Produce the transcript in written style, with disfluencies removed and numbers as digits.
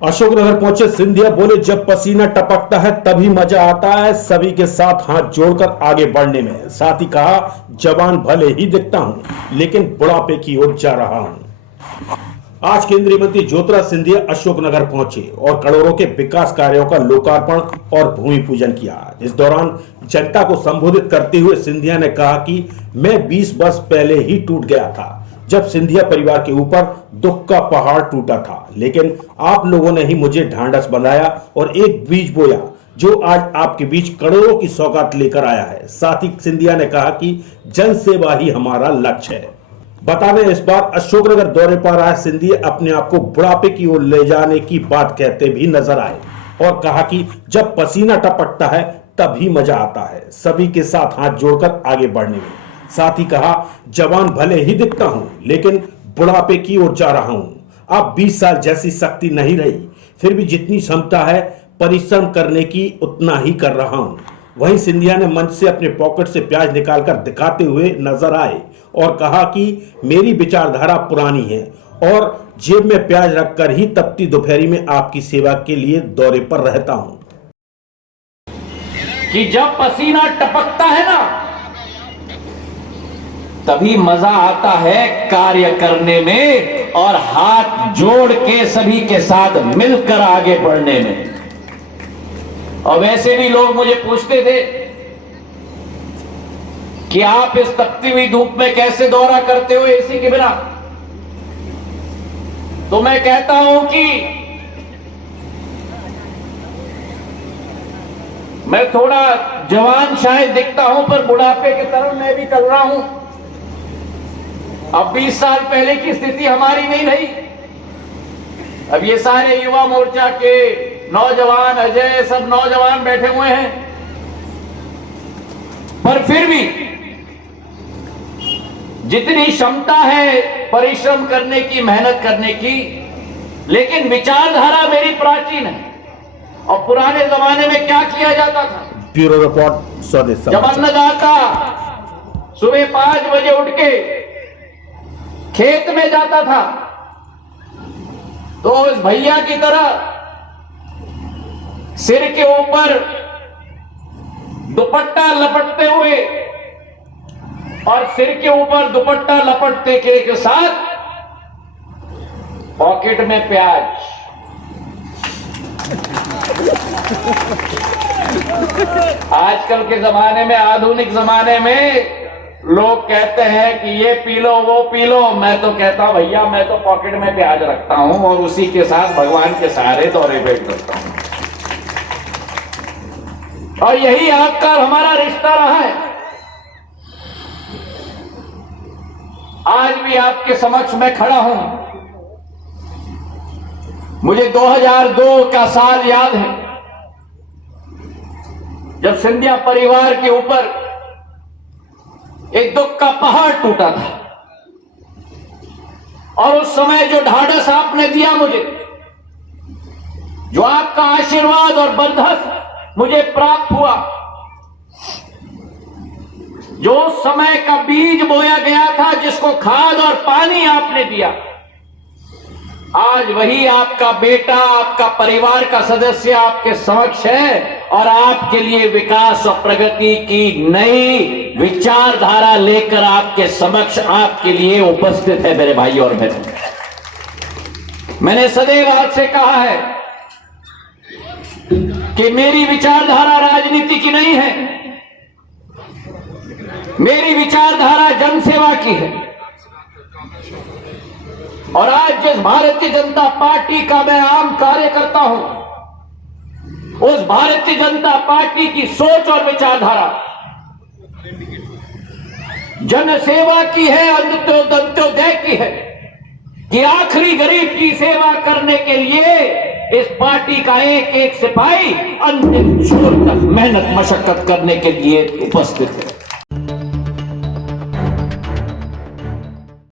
अशोकनगर पहुंचे सिंधिया बोले, जब पसीना टपकता है तभी मजा आता है सभी के साथ हाथ जोड़कर आगे बढ़ने में। साथ ही कहा, जवान भले ही दिखता हूं लेकिन बुढ़ापे की ओर जा रहा हूं। आज केंद्रीय मंत्री ज्योतिरादित्य सिंधिया अशोकनगर पहुंचे और करोड़ों के विकास कार्यों का लोकार्पण और भूमि पूजन किया। इस दौरान जनता को संबोधित करते हुए सिंधिया ने कहा कि मैं 20 वर्ष पहले ही टूट गया था, जब सिंधिया परिवार के ऊपर दुख का पहाड़ टूटा था, लेकिन आप लोगों ने ही मुझे ढांढस बंधाया और एक बीज बोया जो आज आपके बीच करोड़ों की सौगात लेकर आया है। साथ ही सिंधिया ने कहा कि जन सेवा ही हमारा लक्ष्य है। बता दें, इस बार अशोकनगर दौरे पर आए सिंधिया अपने आप को बुढ़ापे की ओर ले जाने की बात कहते भी नजर आए और कहा कि जब पसीना टपकता है तभी मजा आता है सभी के साथ हाथ जोड़कर आगे बढ़ने में। साथ ही कहा, जवान भले ही दिखता हूं लेकिन बुढ़ापे की ओर जा रहा हूं। अब 20 साल जैसी शक्ति नहीं रही, फिर भी जितनी क्षमता है परिश्रम करने की उतना ही कर रहा हूं। वहीं सिंधिया ने मंच से अपने पॉकेट से प्याज निकालकर दिखाते हुए नजर आए और कहा कि मेरी विचारधारा पुरानी है और जेब में प्याज रखकर ही तपती दोपहरी में आपकी सेवा के लिए दौरे पर रहता हूं। कि जब पसीना टपकता है ना तभी मजा आता है कार्य करने में और हाथ जोड़ के सभी के साथ मिलकर आगे बढ़ने में। और वैसे भी लोग मुझे पूछते थे कि आप इस तपती हुई धूप में कैसे दौरा करते हो एसी के बिना। तो मैं कहता हूं कि मैं थोड़ा जवान शायद दिखता हूं पर बुढ़ापे की तरफ मैं भी चल रहा हूं। अब 20 साल पहले की स्थिति हमारी नहीं रही। अब ये सारे युवा मोर्चा के नौजवान, अजय, सब नौजवान बैठे हुए हैं, पर फिर भी जितनी क्षमता है परिश्रम करने की, मेहनत करने की, लेकिन विचारधारा मेरी प्राचीन है। और पुराने जमाने में क्या किया जाता था? ब्यूरो रिपोर्ट, स्वदेश जब अन्नदाता सुबह 5 बजे उठ के खेत में जाता था तो उस भैया की तरह सिर के ऊपर दुपट्टा लपटते हुए और सिर के ऊपर दुपट्टा लपटते के साथ पॉकेट में प्याज। आजकल के जमाने में, आधुनिक जमाने में लोग कहते हैं कि ये पी लो, वो पी लो। मैं तो कहता हूं भैया, मैं तो पॉकेट में प्याज रखता हूं और उसी के साथ भगवान के सहारे दौरे पे करता हूं। और यही आपका और हमारा रिश्ता रहा है। आज भी आपके समक्ष मैं खड़ा हूं। मुझे 2002 का साल याद है, जब सिंधिया परिवार के ऊपर एक दुख का पहाड़ टूटा था। और उस समय जो ढाढ़स आपने दिया मुझे, जो आपका आशीर्वाद और बंधन मुझे प्राप्त हुआ, जो उस समय का बीज बोया गया था, जिसको खाद और पानी आपने दिया, आज वही आपका बेटा, आपका परिवार का सदस्य आपके समक्ष है और आपके लिए विकास और प्रगति की नई विचारधारा लेकर आपके समक्ष, आपके लिए उपस्थित है। मेरे भाई और बहनों, मैंने सदैव आपसे कहा है कि मेरी विचारधारा राजनीति की नहीं है, मेरी विचारधारा जनसेवा की है। और आज जिस भारतीय जनता पार्टी का मैं आम कार्यकर्ता हूं, उस भारतीय जनता पार्टी की सोच और विचारधारा जनसेवा की है, अंत्योदय की है, कि आखिरी गरीब की सेवा करने के लिए इस पार्टी का एक एक सिपाही अंतिम छोर तक मेहनत मशक्कत करने के लिए उपस्थित है।